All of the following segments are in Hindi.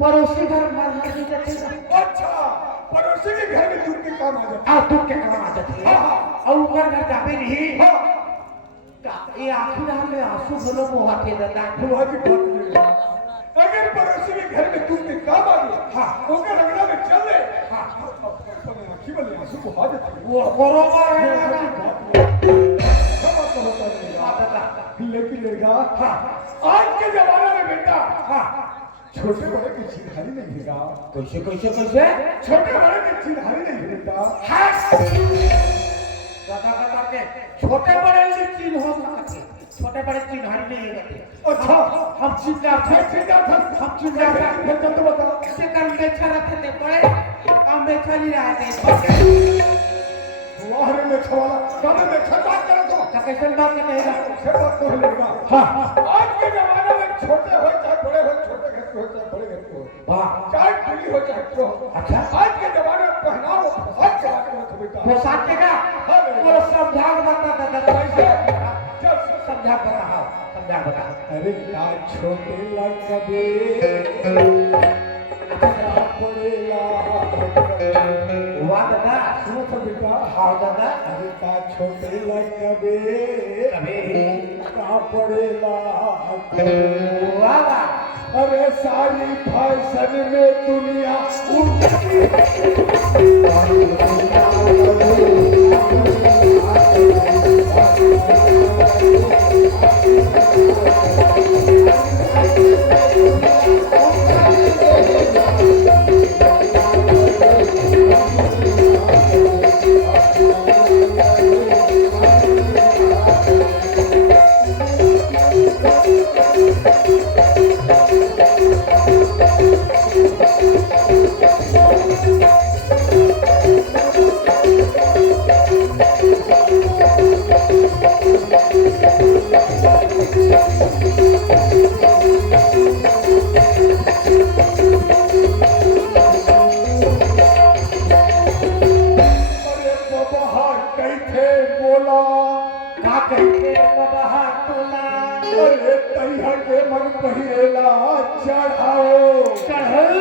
पड़ोसी घर पड़ोसी के घर में दूध के काम आ जाते हैं, दूध के काम आ जाते हैं और ऊपर घर जाते नहीं ये आखिर में आंसू बोलो मुहा के देता मुहा की बात नहीं। अगर पड़ोसी के घर में दूध के काम आ गया तो क्या रगड़ा में चल रहे आखिर वाले आंसू को आ जाते हैं वो बरोबर है लेकिन लड़का आज के जमाने में बेटा छोटे बड़े की चिन्हारी नहीं है कैसे कैसे कैसे छोटे बड़े की चिन्हारी नहीं है बेटा दादा दादा के छोटे बड़े की चिन्ह हो सकते छोटे बड़े चिन्हारी नहीं है अच्छा हम चिन्हार थे हम चिन्हार थे फिर तो बता से कर बेचा रखे थे बड़े हम बेचा नहीं रहे थे वाहरे में छवाला गाने में बात करो तो कैसे बात नहीं कहेगा से बात तो लेगा हाँ आज के जमाने में छोटे हो चाहे बड़े हो छोटे घर के हो चाहे बड़े घर के हो वाह चाहे पीढ़ी हो चाहे तो अच्छा आज के जमाने में पहनाव पोशाक के बारे में तो बेटा पोशाक के का वो समझा बता दादा कैसे जब समझा बताओ समझा बता अरे क्या छोटे लगबे पड़ेला वाह दादा सुनो तो बेटा हाँ दादा अरे क्या छोटे लगबे कभी का पड़ेला वाह वाह अरे सारी फैशन में दुनिया उल्टी पहिरेला चढ़ाओ चढ़ल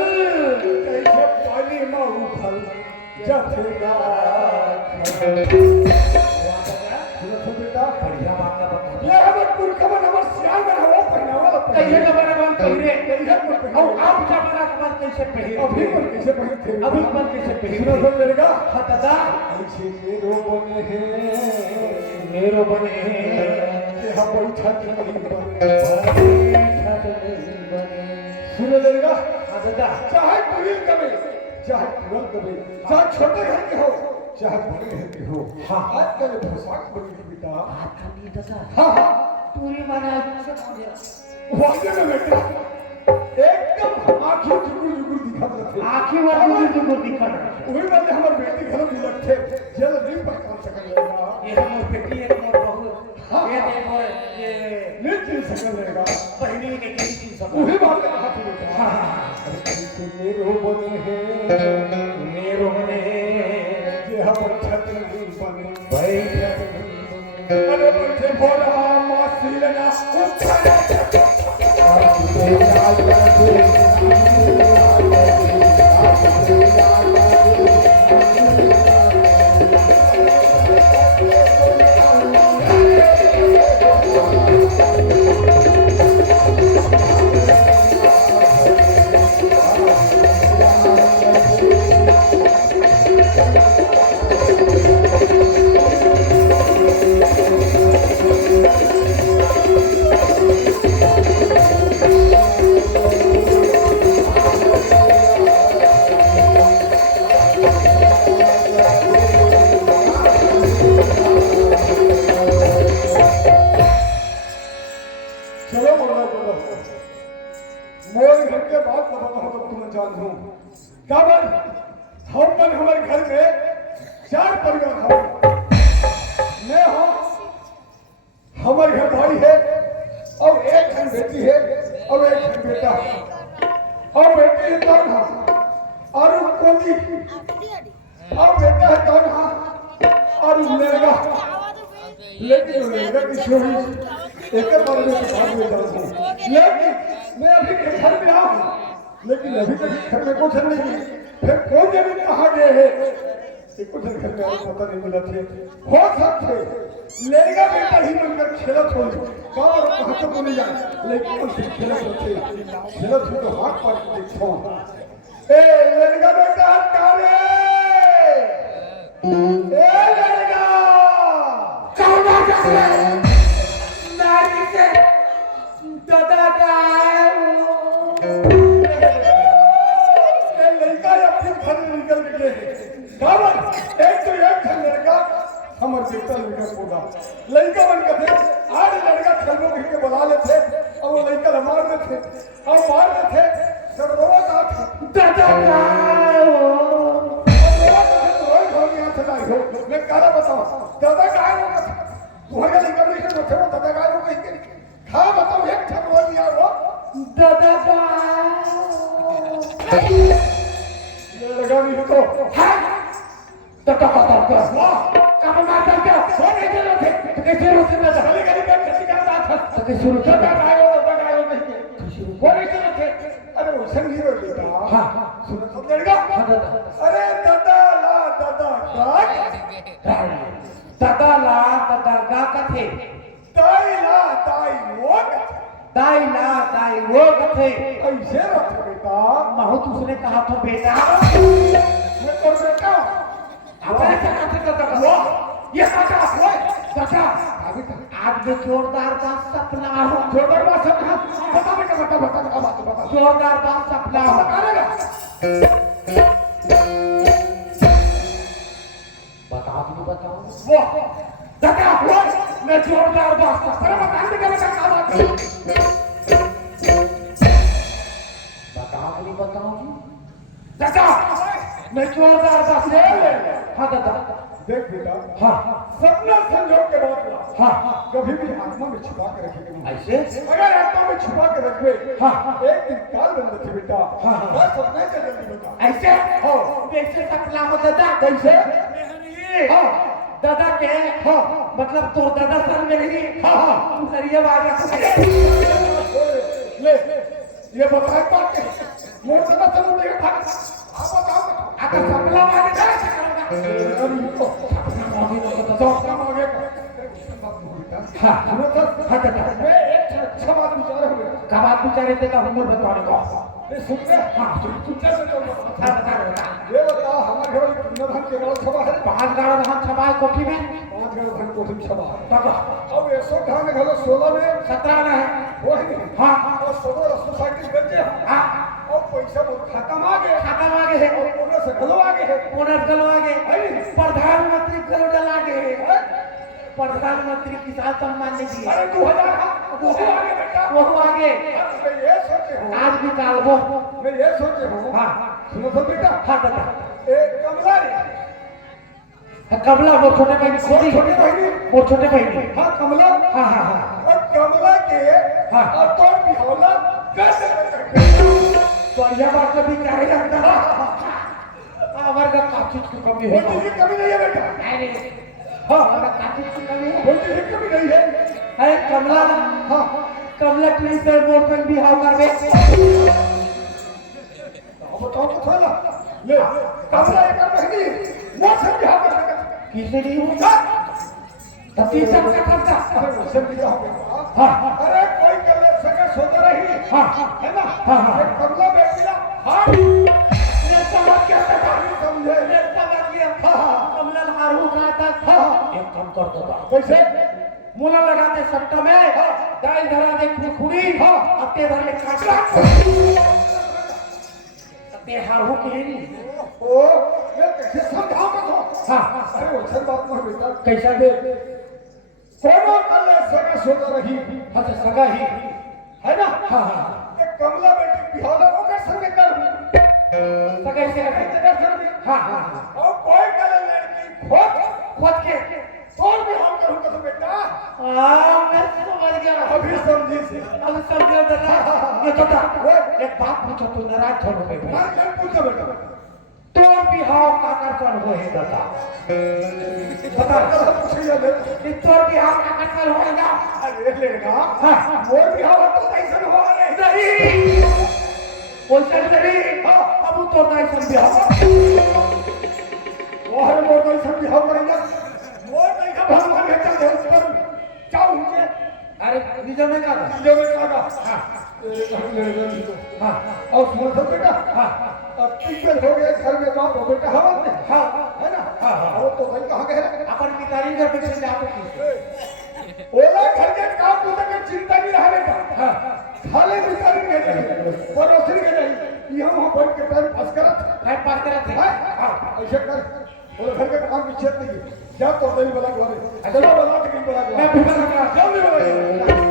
कैसे पानी में उफल जथेगा बेटा बढ़िया बात का बता ये हमर पुरखा नंबर सियाल में हो पहनावा कैसे जमाना में पहिरे कैसे और आप जमाना के बाद कैसे पहिरे अभी पर कैसे पहिरते अभी पर कैसे पहिरे सुनो सुन मेरेगा हाँ दादा ऐसे मेरो बने हैं मेरो बने कि हम बैठा नहीं बने सुनो मेरेगा हाँ दादा चाहे तुरिल कबे चाहे तुरल कबे चाहे छोटे घर के हो चाहे बड़े घर के हो हाँ आज कल पोशाक बनी बेटा हाथ का नहीं दादा हाँ हाँ पूरी माना वाजे में बेटा एकदम आँखी जुगुर जुगुर दिखा रहे आँखी वाली जुगुर दिखा रहे वही वाले हमारे बेटी घर में लगते जेल दिन पर काम सकेगा ये हमारे बेटी एक मोर बहुत ये देखो ये नहीं चीज सकल रहेगा पहली ने किसी चीज सब वही बात है हाथ में हाँ मेरो बने हैं मेरो बने ये हम छत्र नहीं बने भाई अरे बैठे बोला मासी लेना मोर घर के बात बताता हूँ तुम जान हूँ क्या बात हम मन हमारे घर में 4 परिवार हैं मैं हूँ हमारे घर भाई है और एक जन बेटी है और एक जन बेटा है और बेटी है कौन है और कोनी और बेटा है कौन है और लड़का लेकिन लड़का किसी हुई एक बार में बात में जाऊँ लेकिन मैं अभी के घर में आऊँ लेकिन अभी तक घर में कुछ नहीं फिर कौन जाने कहाँ गए हैं कुछ घर में और पता नहीं मिला थे हो सकते लेगा बेटा ही मनकर खेला छोड़ कहाँ और कहाँ तक नहीं जाए लेकिन उनसे खेला छोड़ते खेला छोड़ तो हाथ पाट के देखो ए लेगा बेटा कारे ए लेगा कौन आ गया नारी से दादा का आया लड़का या फिर घर निकल गए काबर एक तो एक घर लड़का हमर बेटा लड़का होगा लड़का बन के थे आज लड़का खेलने के लिए बुला लेते और वो लड़का मार देते और मार देते सब रोवा था दादा का रोवा था तो रोई हो गया था मैं काला बताओ दादा काय लोग तुम्हारे लेकर नहीं तो वो दादा काय लोग कहीं खा बताओ एक ठगवा दिया वो दादा का ये लगा नहीं तो है दादा का वाह काम मारता क्या वो नहीं चलो थे तो कैसे रोते दादा गली गली में खेती करता था तो कैसे रोते दादा काय वो नहीं वो नहीं चलो थे अरे वो संगी रो बेटा हां सुनो तो लड़का हां दादा अरे दादा ला दादा दादा ला दादा गा कथे ताई ला ताई वो दाई ला दाई वो कथे ऐसे रख बेटा महू तुमने कहा था बेटा मैं तो बेटा अपने से कथे दादा वो ये काका वो काका आज भी जोरदार का सपना हो जोरदार बात सपना बता बेटा बता जोरदार बात सपना हो बताएगा बताओ नहीं बताओ वो दादा वो मैं जोरदार बात सपना बताने का क्या बात बताओ नहीं बताओ जी दादा मैं जोरदार बात ले हाँ दादा देख बेटा हाँ सपना संजोग के बाद हाँ कभी भी आत्मा में छुपा के रखेंगे ऐसे अगर आत्मा में छुपा के रखे हाँ एक दिन काल बंद थी बेटा हाँ बस सपने के जल्दी बेटा ऐसे हो वैसे सपना हो दादा कैसे हाँ दादा के हाँ मतलब तो दादा सर में नहीं हाँ हाँ ये बात ले ये बताए बात के मोर दादा चलो ले भाग आप बताओ आता सपना मांगे था हाँ सुनो तो हाँ दादा मैं एक अच्छा बात विचार हुए का बात विचारे थे का हमर बताने को ये सुन रहे हाँ सुनते तो हाँ बता ये बताओ हमारे घर में कितना धन के गांव सभा है 5 गाँव धान सभा कोठी में 5 गांव धन कोठी सभा है बाबा अब 100 धान घर 16 में 17 ना है वो है हाँ और सदर सोसाइटी बेचे हाँ और पैसा बहुत खाता मांगे खाता मांगे है और पूरा से गलो आगे है ओनर गलो आगे प्रधानमंत्री गलो डलागे प्रधानमंत्री किसान सम्मान निधि अरे 2000 वो आगे बेटा वो आगे मैं ये सोचे हूँ आज भी कालबो मैं ये सोचे हूँ हाँ सुनो तो बेटा हाँ दादा एक कमला रे कमला वो छोटे बहनी छोटी छोटी बहनी वो छोटे बहनी हाँ कमला हाँ हाँ हाँ और कमला के हाँ। और तो बिहौला कैसे बढ़िया बात कभी करे जाता हमारे का काफी की कमी कोई है चीज की कमी नहीं है बेटा अरे हाँ हमारा काफी की कमी है कोई चीज की कमी नहीं है अरे कमला हाँ कमला ट्रेन से मोटर भी हाउ कर दे अब बताओ तो थोड़ा ले कमला एक बहनी वो सब बिहार कर सकता किसे नहीं होगा तभी सब का करता अरे वो सब बिहार हो गया हाँ अरे कोई कर ले सके सोता रही हाँ है ना हाँ हाँ एक कमला बेटी ना हाँ ये समझ क्या था समझे ये समझ लिया कमला हारू कहा था एक काम कर दो कैसे मुला लगाते सट्टा में दाल धरा दे खुखुरी अत्ते भर में काटा अत्ते हारू के नहीं ओ मैं कैसे समझाऊं मैं तो हाँ अरे वो सब बात मत बेटा कैसा दे कोनो कर ले सके सोता रही हाँ तो सगा ही है ना हाँ हाँ एक कमला बेटी बिहार वो कर सकते कर सगा ही से कर सकते हाँ हाँ और कोई कर ले लड़की खोद खुद के और भी हम करूंगा तो बेटा मैं समझ गया अभी समझी से अब समझो दादा ये तो था एक बात पूछो तू नाराज छोड़ गए भाई मैं पूछो बेटा तो भी हाउ का कर चल हो है दादा बता कर पूछिए ले कि तोर भी हाउ का कर चल होएगा अरे लेगा हाँ वो भी हम तो कैसे हो रहे नहीं कोई चल नहीं अब तो नहीं समझा वो है वो तो सब हम करेंगे वो नहीं का भगवान है चल पर जाओ मुझे अरे निजो में का जो मैं कहा हाँ हाँ और सुनो तो बेटा हाँ अब टीचर हो गए घर में बाप हो बेटा हवा में हाँ है ना हाँ हाँ वो तो भाई कहाँ गए अपन पिताजी घर पे चले जाते थे ओला घर के काम को तक चिंता नहीं रहा बेटा हाँ खाली बिचारी के जाए पड़ोसी के जाए ये हम बैठ के टाइम पास करत टाइम पास करे थे हाँ ऐसे कर और घर के काम की छेद नहीं जा तो नहीं बोला वाले चलो बोला कि बोला मैं भी बना जल्दी बोला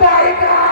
Tiger!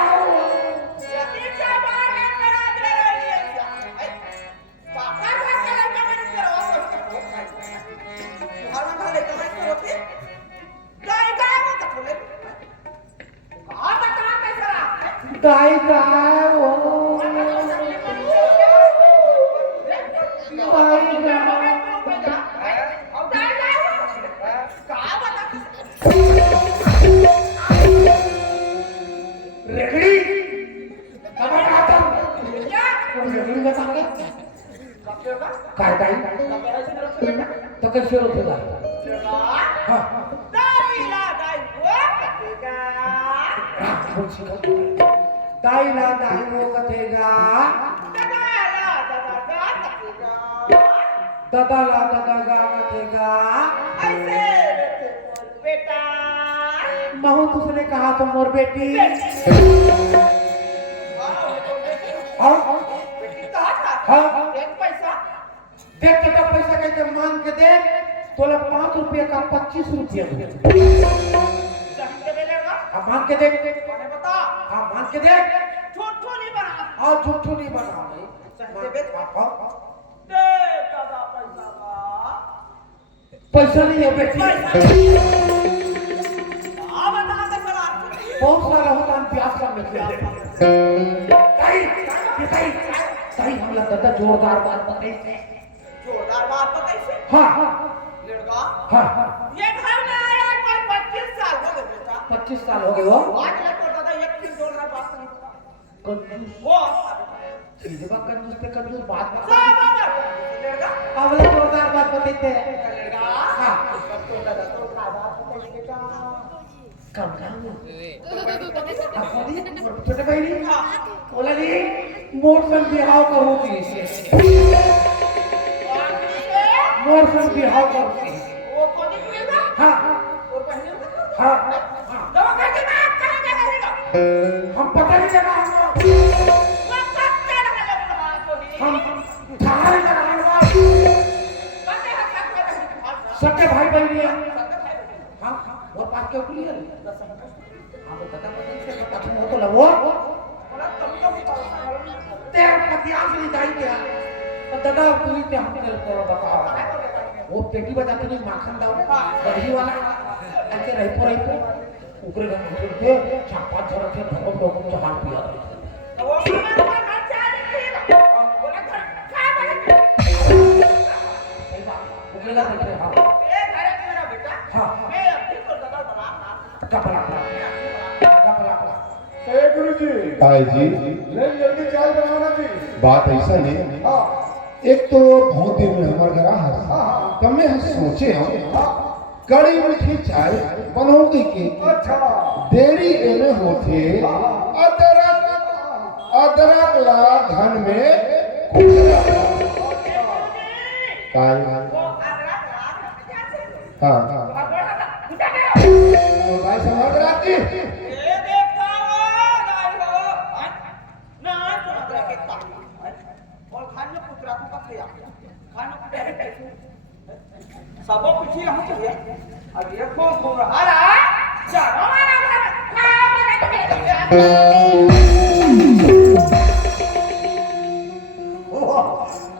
काय ताई तो कशी होत होता ताईला दाई वो कथेगा दादाला दादागा कथेगा महू तुझने कहा तो मोर बेटी देख तेरा पैसा कहते मान के दे तोला 5 रुपये का 25 रुपये अब मान के देख हाँ मान के देख और झूठू नहीं बना पैसा नहीं है बेटी बहुत सारा होता है प्यास का मिलते सही हम लगता था जोरदार बात बताइए हाँ हाँ ये घर में आया कोई 25 साल हो गए बेटा 25 साल हो गए हो आज लग करता था एक दिन जोरदार बात नहीं कंजूस वो सीधे बात कंजूस पे कंजूस बात सब लड़का अब जोरदार बात बताइए लड़का हाँ तो दादा तो खादा बेटा कम छोटे भाई बोला जी मोर संग बिहाव करोगी मोर संग बिहाव करोगी वो कौन निकलेगा हाँ और पहले हाँ दवा करके बात कहां जाएगा हम पता नहीं लगा वो सब क्या लगा बात होगी हम थाने लगा सबके भाई बहन हाँ वो पास के क्लियर हाँ वो पता वो तो लगो तेरा पतियास नहीं जाई क्या तो दादा पूरी पे हम चल करो बताओ वो पेटी बजाते नहीं माखन दाव दही वाला ऐसे रही पर ऊपर के चापा झरा के भगव लोगों को हाथ पिया वो हमारा घर चले बोला घर का बने सही बात उगला बैठे हाँ ए घर मेरा बेटा हाँ मैं अपनी को दादा बना कपड़ा गुरुजी ताई जी ले जल्दी चाय बनाना जी बात ऐसा है हाँ एक तो बहुत दिन में हमारे घर आ तब मैं सोचे हम कड़ी मीठी चाय बनोगी की अच्छा देरी एमे होते अदरक अदरक ला धन में काय वो अगला रात कैसे हाँ भाई समझ राती ये देखता हो गाय हो ना तो अगला के ता और खाने पुत्रा को का खिया खाने को डायरेक्ट सबो पीछे हम चलिए अब ये कौन घूम रहा अरे चलो हमारा घर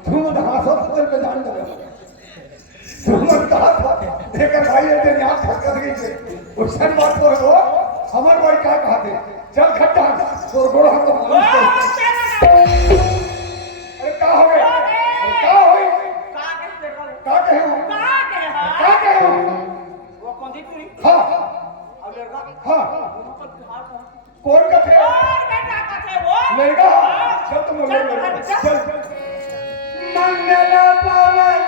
तुम हंसो तो चल पे जान दो तुम कहा था देखकर भाई ये तेरी आंख फटक गई थी उससे बात करो हमारे भाई क्या कहते चल खट्टा तो गोड़ हम तो अरे क्या हो गया क्या होई क्या कहे हो क्या कहे हो वो कौन दी पूरी हाँ अब लड़का हाँ ऊपर हाथ कौन का थे और बेटा का थे वो लड़का चल तुम लोग चल मंगल पावन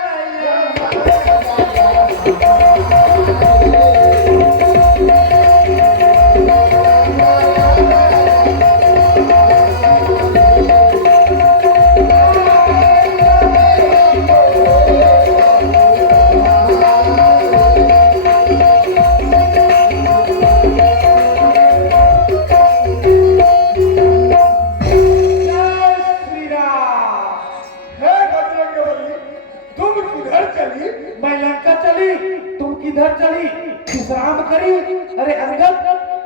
किधर चली विश्राम करी अरे अंगद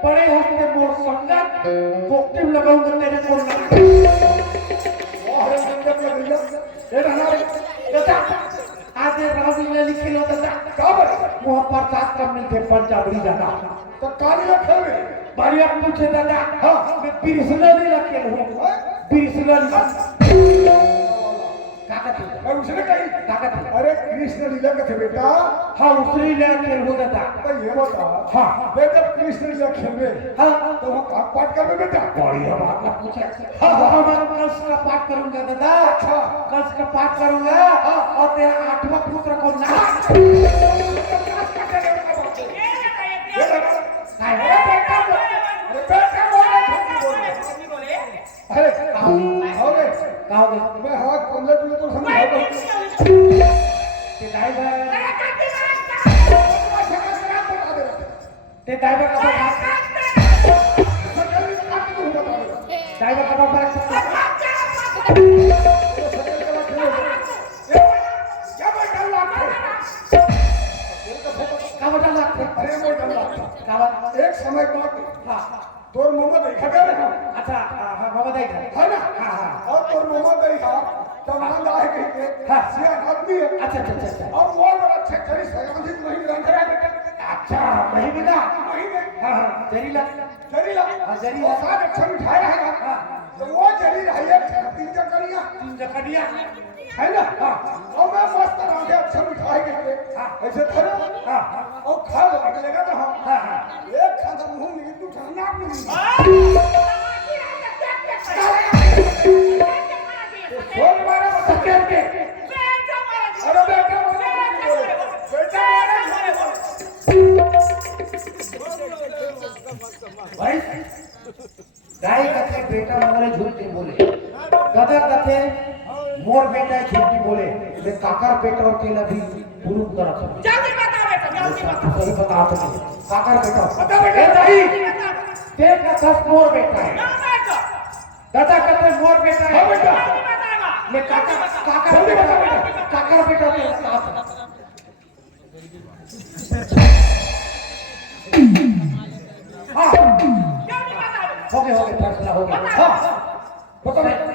पड़े हंसते मोर संगत पोक्टिव लगाऊंगा तेरे को अरे अंदर में भैया ये रहना दादा आज राव ने लिखे लो दादा का बस मुंह पर सात कम मिलते पंजाबी दादा तो काली रखे में बढ़िया पूछे दादा। हाँ। मैं बिरसलनी रखे हूँ। बिरसलनी काकत है। मैं उसने कही काकत है। अरे कृष्ण लीला का थे बेटा। हाँ उसरी ले खेल हो दादा। तो ये बता हाँ। बे जब कृष्ण लीला खेलवे हाँ तो वो काक पाठ करवे बेटा। बढ़िया बात ना पूछे। हाँ, हाँ। मैं कंस का पाठ करूंगा दादा। अच्छा। कंस का पाठ करूंगा और तेरा 8वां पुत्र को ना अरे आओगे कहोगे मैं हाँ कमले तुझे तो समझा ते ड्राइवर का अरे वो डर लगता एक समय बाद तोर मोहम्मद देखा कर रहा अच्छा हाँ बाबा दाई है ना और तोर मोहम्मद देखा तमाम आए कहीं के सियान आदमी है अच्छा अच्छा अच्छा अच्छा अब वो बड़ा अच्छा खरी सगांधित नहीं रंग रहा बेटा अच्छा महीने का महीने हाँ हाँ जरीला जरीला हाँ, जरीला। वो साथ अच्छा मिठाई रहेगा हाँ। तो वो जरी रही है तीन जकरिया तीन जकड़िया है ना और मैं मस्त रंग अच्छा मिठाई के ऐसे धरे हाँ और खा लेगा ना हम हाँ हाँ एक खाना मुंह में तू खाना नहीं बोल मारा सकेल के अरे बेटा बेटा भाई गाय कथे बेटा मोरे झूठ नहीं बोले गधा कथे मोर बेटा झूठ नहीं बोले मैं काकर बेटा और केला भी गुरु का रखा जल्दी बता बेटा जल्दी बता सही बता तो काकर बेटा बता बेटा। नहीं ते का 10 मोर बेटा है ना बेटा गधा कथे मोर बेटा है हाँ बेटा। जल्दी बताएगा मैं काकर जल्दी बेटा बता बेटा। काकर बेटा तेरे साथ हाँ जल्दी बता हो गए फैसला हो गया हाँ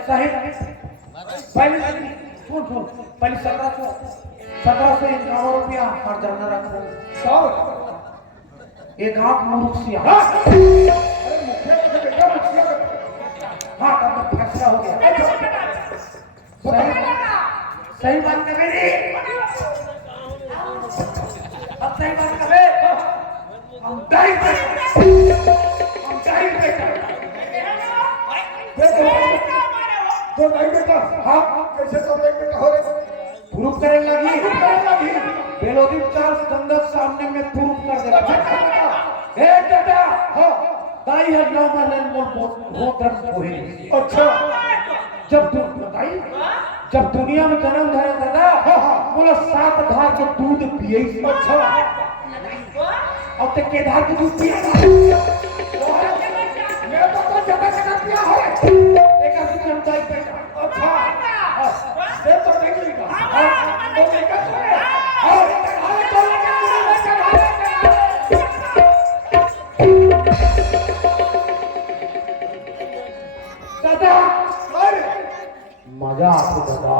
सही पहले सुन सुन पहले 1751 रुपया हर जगह रखो सब एक आंख मूर्ख सी हाँ अरे मुखिया का बेटा मुखिया का हाँ तब तो फैसला हो गया सही बात कर मेरी अब सही बात करे हम डाई बेटा तो नहीं बेटा हाँ कैसे तो नहीं बेटा हो रहे प्रूफ करने लगी बेलोदी चार गंदक सामने में प्रूफ कर दे ए बेटा हाँ दाई है नौ महीने वो दर्द कोई अच्छा जब तू बताई जब दुनिया में जन्म धरे दादा बोला 7 धार के दूध पिए अच्छा अब तक के धार के दूध पिएगा मैं तो जगह जगह पिया है एक आदमी जनता ही बेटा अच्छा ये तो नहीं लेगा तो लेगा दादा अरे मजा आते दादा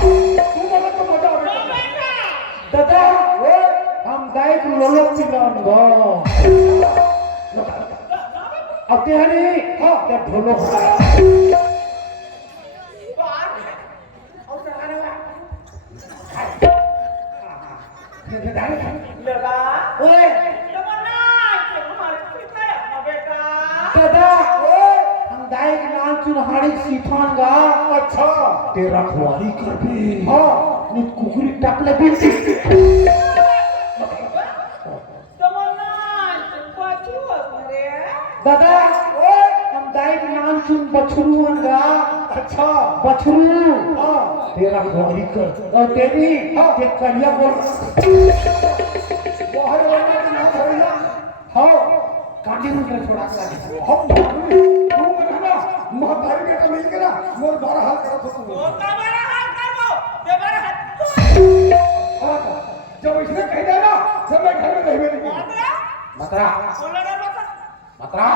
तू बोला तो मजा आएगा दादा हम गाय को लोलो पिलाऊंगा अब क्या नहीं हाँ जब ढोलो लगा ओए तमन्ना हमारे कितना है बेटा दादा हम गाय के नाम चुनहाड़ी सीखाऊंगा अच्छा तेरा खुआरी कर भी हाँ नित कुकुरी टाकले बिल्टी तमन्ना पाछू अरे दादा हम गाय के नाम चुन बछरूंगा अच्छा बछरू हाँ तेरा खुआरी कर और तेरी ते करिया बोल बाहर वाला का नाम है हाँ काटी में थोड़ा सा लगे हम तू कहना महतारी बेटा मिल के ना मोर 12 हाल करो तो तो तुम्हारा हाल कर दो ये बार हाथ जब इसने कह दिया ना जब मैं घर में रह नहीं मात्रा मतरा बोलना ना बता मतरा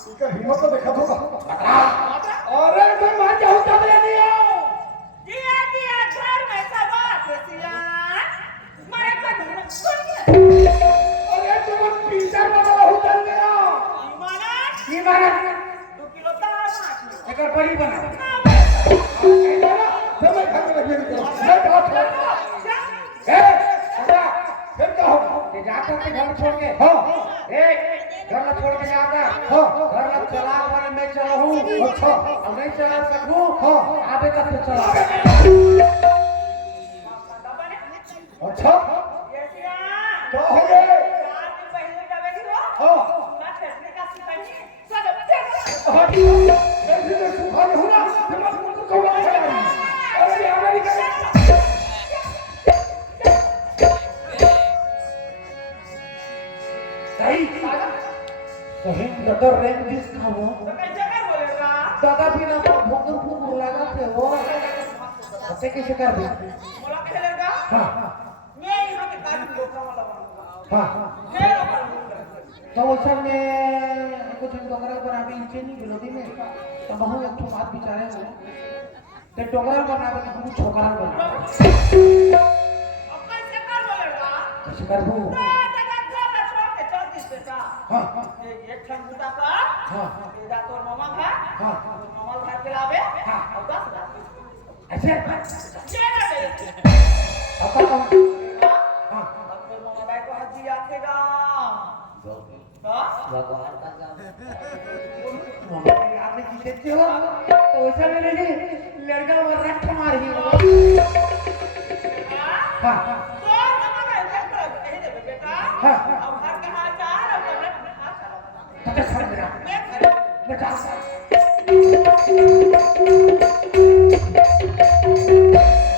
इसका हिम्मत तो देखा होगा मतरा मात्रा अरे मैं मार जाऊं तब ले नहीं आओ दिया दिया घर में सब सिया मारे का सुन अरे तुम पीछे वाला होटल ले आओ गड़बड़ी बना समय घर में रखिए मैं कहा था सदा फिर क्या होगा ये जाकर के घर छोड़ के हाँ एक घर ला छोड़ के जाता हाँ घर ला चला वाले मैं चला हूँ अच्छा अब नहीं चला सकूँ हाँ आगे तक से चला अच्छा ये सिया क्या हो गए 4 दिन पहले जावेगी हो हाँ पूरा फैसले का सिपाही सब देख ऐसे तो सुखा नहीं होना दिमाग में तो कौन चला रही अरे ये अमेरिका सही सही नगर रैंक जिसका वो तो कैसे कर बोलेगा दादा भी ना भोकर फूक लगा थे वो ऐसे कैसे कर दी मोला खेलेगा हाँ मैं यहाँ के काज लोका वाला बनूंगा हाँ मैं बनूंगा तो वैसा में कुछ डोंगरा बना भी नीचे नहीं गिलोदी में तो बहुत एक बात बिचारे हो ते डोंगरा बना के कुछ छोकरा बना अब कैसे कर बोलेगा कैसे कर वो तो जगह छोड़ के चल दिस बेटा हाँ एक ठन बूटा का हाँ तेरा तोर मामा का हाँ मामा घर के लावे हाँ। और 10 लाख ऐसे ये ना दे अब हाँ अब फिर मामा भाई को हजी आखेगा हाँ भगवान का काम मामा याद नहीं देते हो तो वैसा में नहीं लड़का वो रट मारी हो हाँ तो मामा भाई घर पर कह दे बेटा हाँ। अब घर कहाँ जा और कमरे कहाँ चला तब खड़ मेरा मैं घर बचा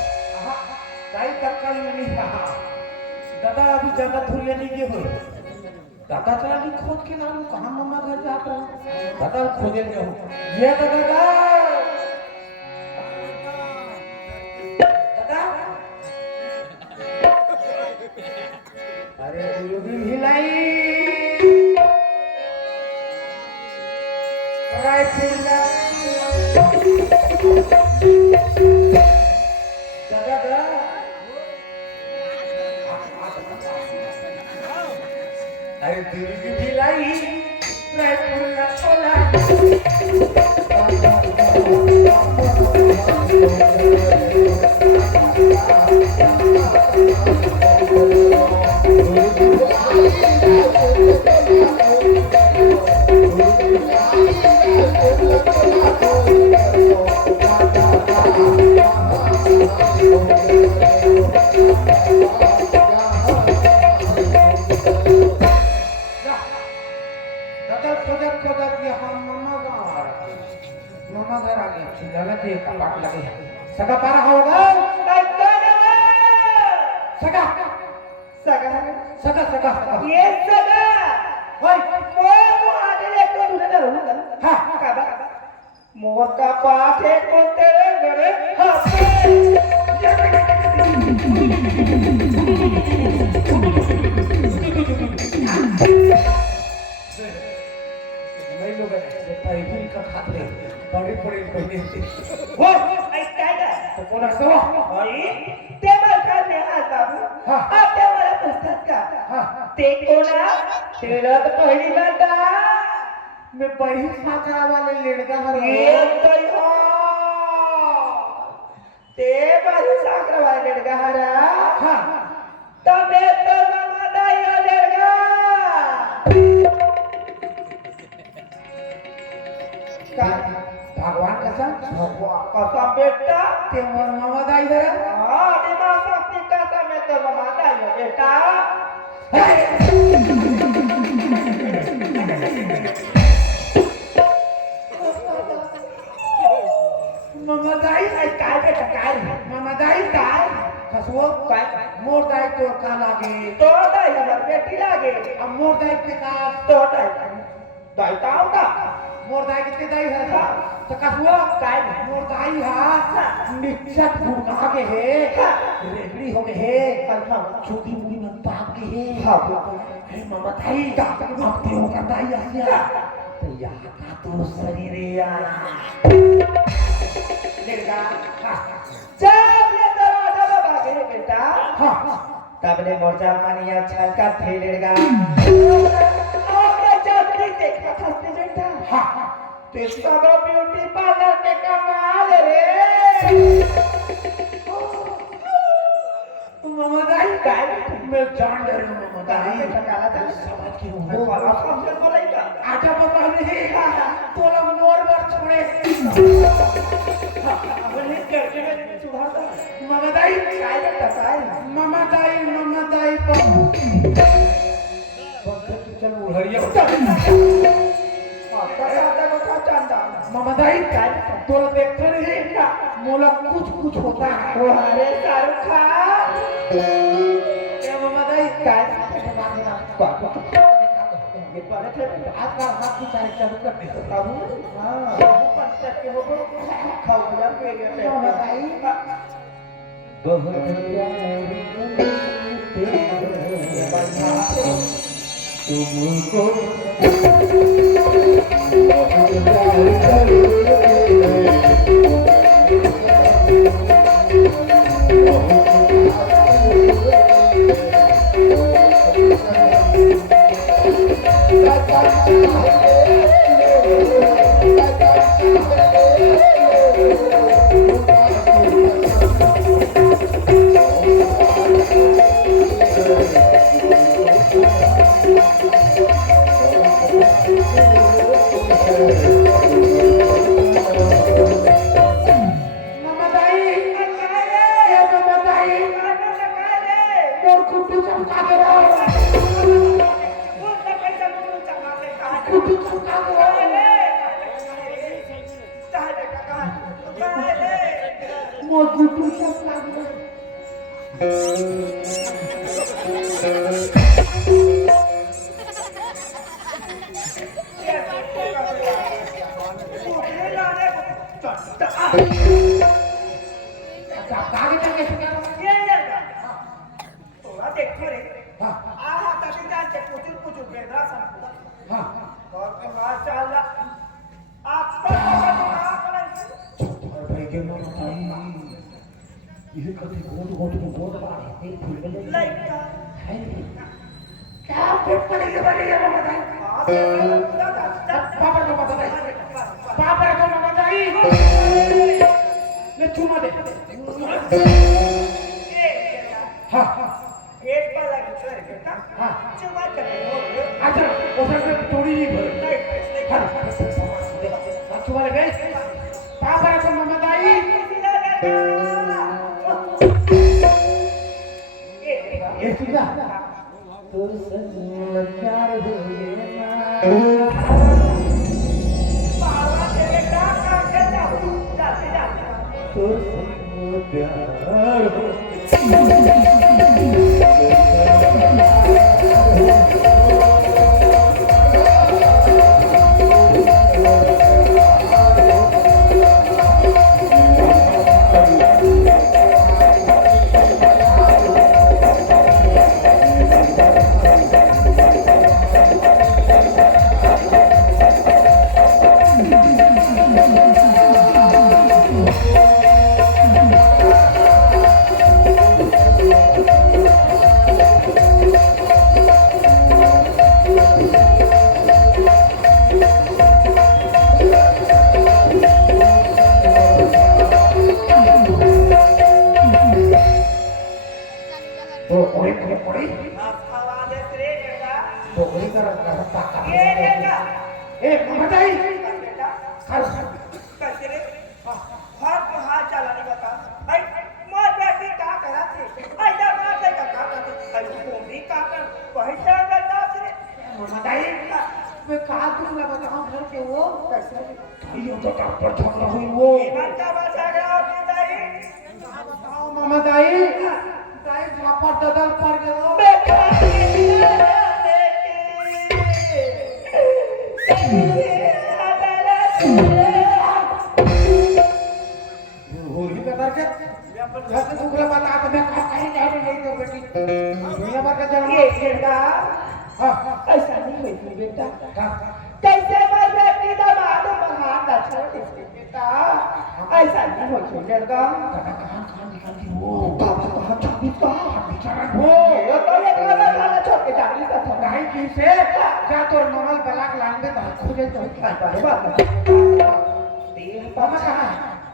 दाई तत्काल में नहीं रहा दादा अभी जगह थोड़ी नहीं के हुए दादा चला नहीं खोद के नाम कहाँ मम्मा घर जाता हूँ दादा खोजे ले हूँ ये दादा दादा अरे भी हिलाई राइफल दादा अरे तेरी की ढिलाई राइफल ना खोला दादा खोदा किया हम मम्मा गाँव आ रहे मम्मा घर आ गए चिल्लाना चाहिए कपाट लगे सगा पारा होगा सगा सगा सगा सगा ये सगा ओए वो मुहाने ले तो दूर ना रहूंगा हाँ काबा मोर का पास है कोते घरे हाँ मैं लोग हैं पैदल का खाते बड़े बड़े पहले वो ऐसा है तो कौन है सवा भाई टेबल का में हाथ बाबू हाँ। आप टेबल पुस्तक का हाँ ते कोना तेरा तो पहली बात मैं बड़ी साकरा वाले लड़का हर ये तो हो ते बारी साकर वाले लड़का हरा हाँ तबे तो मामा दाई लड़का का भगवान कसम भगवान कसम बेटा ते मोर मामा दाई दरा हाँ दिमाग शक्ति कसम में तो मामा दाई बेटा मामा दाई काय काय बेटा काय मामा दाई काय कसो काय मोर दाई तो का लागे तो दाई हमार बेटी लागे अब मोर दाई के का तो दाई दाई ताऊ ता मोर दाई कितने दाई है तो कसो काय मोर दाई हा निश्चत भूखा के है रेगड़ी हो गए है छोटी मुड़ी में पाप के है हाँ अरे मामा दाई का अब ते हो का दाई आसिया तो यहाँ का तो शरीर यार लड़का हाँ जब ले दरवाजा लगा के बेटा हाँ तब ने मोर्चा मानिया छलका थे लड़का ओके जब देखा था बेटा हाँ तो इसका ब्यूटी पार्लर ममताई काय मैं जान डर रहा हूँ ममताई काला जाने समझ के हूँ हो वाला समझ को नहीं का आजा पता नहीं तोला मोर बार छोड़े बोले करके में सुधारता ममताई काय बेटा काय ममताई पक्के चल उड़िया आता का चांदा ममताई तोला देखते नहीं मोला कुछ होता है अरे शाहरुख खान ये ममताई काय आज का हाथ की चाल चालू कर दे खाऊया वेगळे ममताई तुमको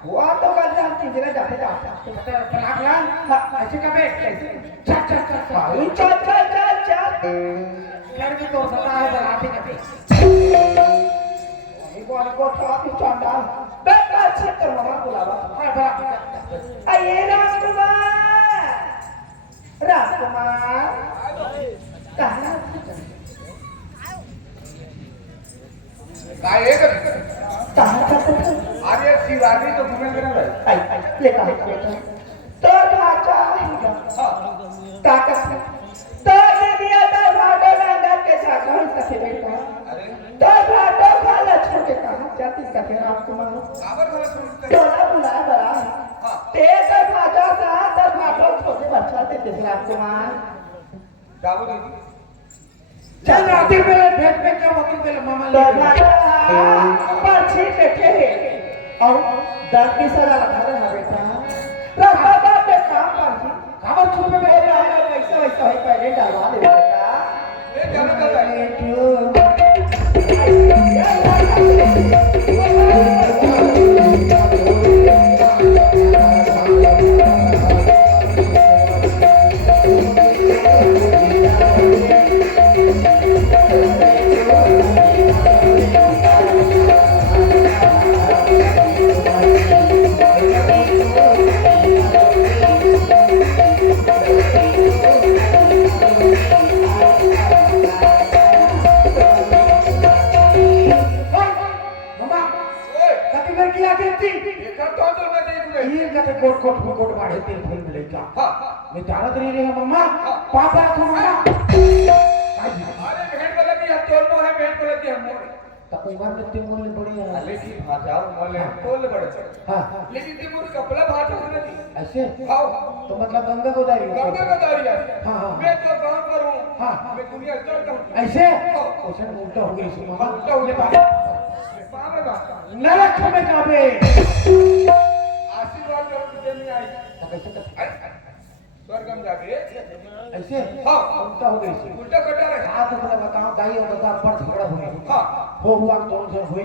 वो तो कर जानती जरा जाते जाते पलाक ला ऐसे कबे चल चल चल चल चल चल चल घर भी तो सता है बराती कबे वाले को ठाती चांदा बेटा छेतर मामा बुलावा हां बड़ा आइए राजकुमार राजकुमार कहां काय एक कहां अरे शिवाजी तो घूमे के ना भाई आई ले कहां बेटा तो भाचा ताकत तो ये दिया था भाडो नंदा के साथ कौन सा बेटा तो भाडो खाला छोटे कहां जाती का राजकुमार खबर खबर सुन तोला बुलाया बड़ा ते तो भाजा सा तो भाडो छोटे बच्चा ते राजकुमार जाओ दीदी चल राती पे भेट पे क्या वकील पे मामा तो ले भाजा पछी बैठे है और दस की सजा लगा रहा बेटा रास्ता बात पे काम पाजी खबर छुप में मेरे आया वैसा वैसा है पहले डलवा ले बेटा ये जाना चाहता है मामा कति बार किया करती देखा तो मैं देख ले ये जब कोट मारे तेल फूल मिले का हां मैं तारा तरी रे मामा पापा को मामा अरे भेंट वाला भी है तोल नो है भेंट वाला भी है मोर तो उमर में ते मोल बड़ी है लेकिन भाजाओ मोले तोल बड़े हां लेकिन ते मोर कपड़ा भात हो नहीं ऐसे हां तो मतलब गंगा गोदावरी गंगा का दौरिया हाँ, हाँ। मैं तो काम करूं हाँ। मैं दुनिया चलता हूं ऐसे क्वेश्चन उल्टा हो गई मामा उल्टा हो गया पाप रे बाप नरक में जाबे आशीर्वाद करो तुझे नहीं आई तो कैसे कर स्वर्गम जाके ऐसे हाँ। उल्टा हो गई उल्टा कटा रहे आप मुझे बताओ गाय और गधा पर झगड़ा हुआ हाँ हो हुआ कौन से हुई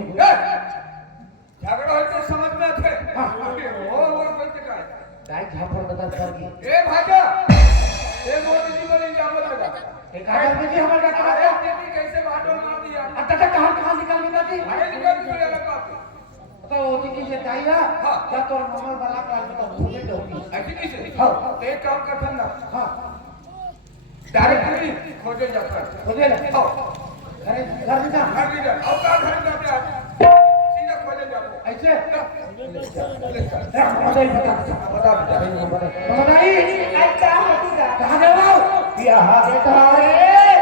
झगड़ा हो तो समझ में आते हाँ। वो कैसे का गाय झापर गधा कर गई ए भाजा ए मोदी जी बोले जामल लगा एक आदमी में जी हमारे का अरे देखी कैसे बाटो मार दिया आता कहां निकल गई थी अरे निकल गया लगा तो होती की से दाईया हाँ। क्या तो मामा वाला काल में तो भूले होगी ऐसी कैसे हाँ। एक काम करता ना हां डायरेक्टली खोजे जाता है हो गया हाँ अरे घर में जा हर लीडर और का घर जाते हैं सीधा खोजे जाओ ऐसे बता बेटा बताई अच्छा होगा कहां गए वो यहाँ बेटा रे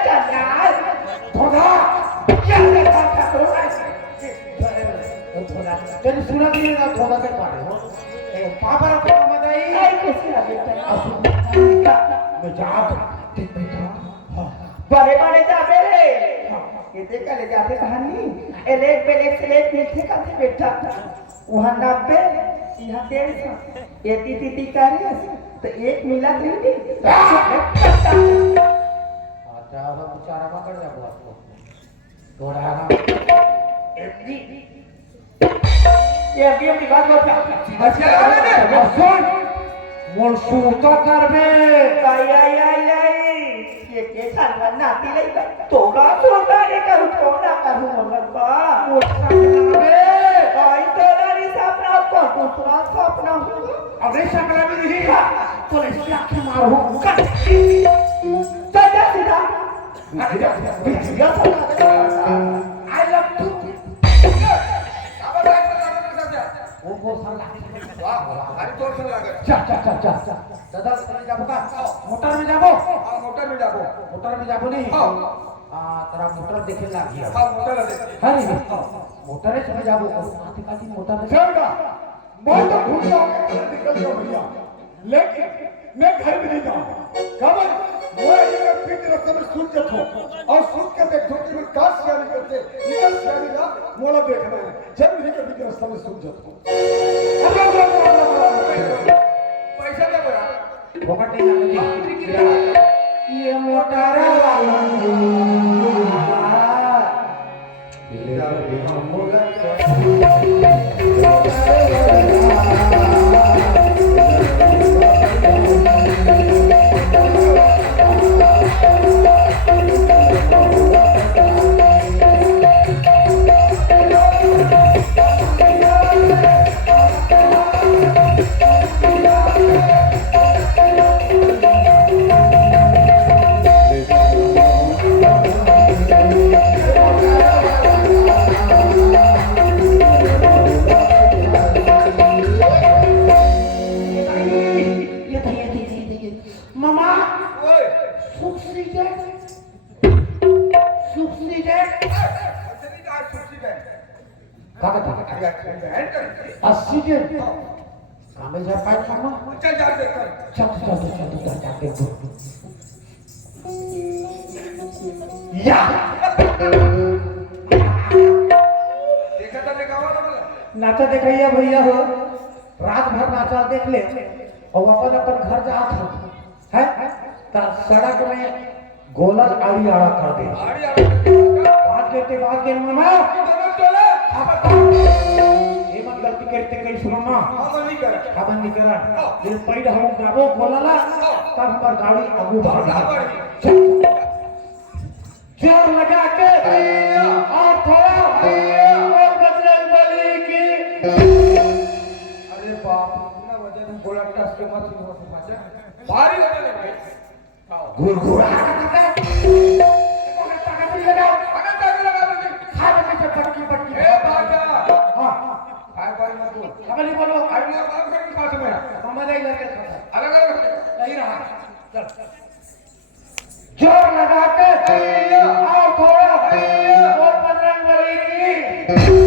चन्नाल धोधा क्या देखा ठाकुर धोधा तेरी सुना नहीं ना धोधा से पाड़े हो ए पापा को बताई आई कैसे बेटा मैं जा देख बेटा हां बड़े बड़े जाते रे ये देखा ले जाते कहानी एलेक बेलेक से लेक मीठे का थे बेटा वहां 90 यहाँ 150 ये टीटी करे तो एक मिला नहीं आता अब बेचारा पकड़ जा वो आपको थोड़ा ये अभी अपनी बात मत सुन मोल सूता करबे आई आई आई आई ये के छान नाती ले तोड़ा सोता रे करू तोड़ा करू मन का करबे आई तोड़ा रे सपना को दूसरा सपना होगा अबे शकला भी नहीं तो ऐसे आंखें मारो सजा सीधा अरे जा या सजा आई लव यू अब बैठ कर वो साला वाह हरी तोड़ से लगा जा दादा चले जाबो का मोटर में जाबो हां मोटर में जाबो मोटर में जाबो नहीं हाँ। तेरा मोटर देखे लागी हां मोटर ले अरे मोटर से जाबो आती काटी मोटर से चलगा मैं तो भूल जाऊं निकल जाओ भैया लेकिन मैं घर में नहीं जाऊं खबर वो एक फिट रास्ते में सूत जातो और सूत के देखो कि मैं काश यानी करते निकल यानी ना मोला देखना है जब नहीं के फिट रास्ते में सूत जातो पैसा दे बड़ा फोकट नहीं आने ये मोटर वाला हम हमें जा पाए मामा चल जा देख कर चल जाके या देखा था दिखावा ना बोला नाचा देखैया भैया हो रात भर नाचा देख ले और अपन अपन घर जात हो है ता सड़क में गोलल आड़ी आड़ा कर दे आड़ी आड़ी बात के मामा दोनों चले ये मत गलती करते कई सुनो ना हम नहीं करे खबर नहीं करा ये पैड हम गाबो गोलला तब हमार गाड़ी आगू बढ़ी जोर लगा के और थोड़ा और बजरंग बली की अरे बाप इतना वजन गोला टस के मत हो पाचा भारी वजन है भाई गुरगुरा लगा अगर तक लगा दे खाने में पटकी पटकी ए बाजा हां काय बाई मत बोल खबर नहीं बोलो अरे मेरा बाप का खास मेरा हमारे इधर के खाता अलग अलग नहीं रहा चल जोर लगा के और थोड़ा और बजरंग बली की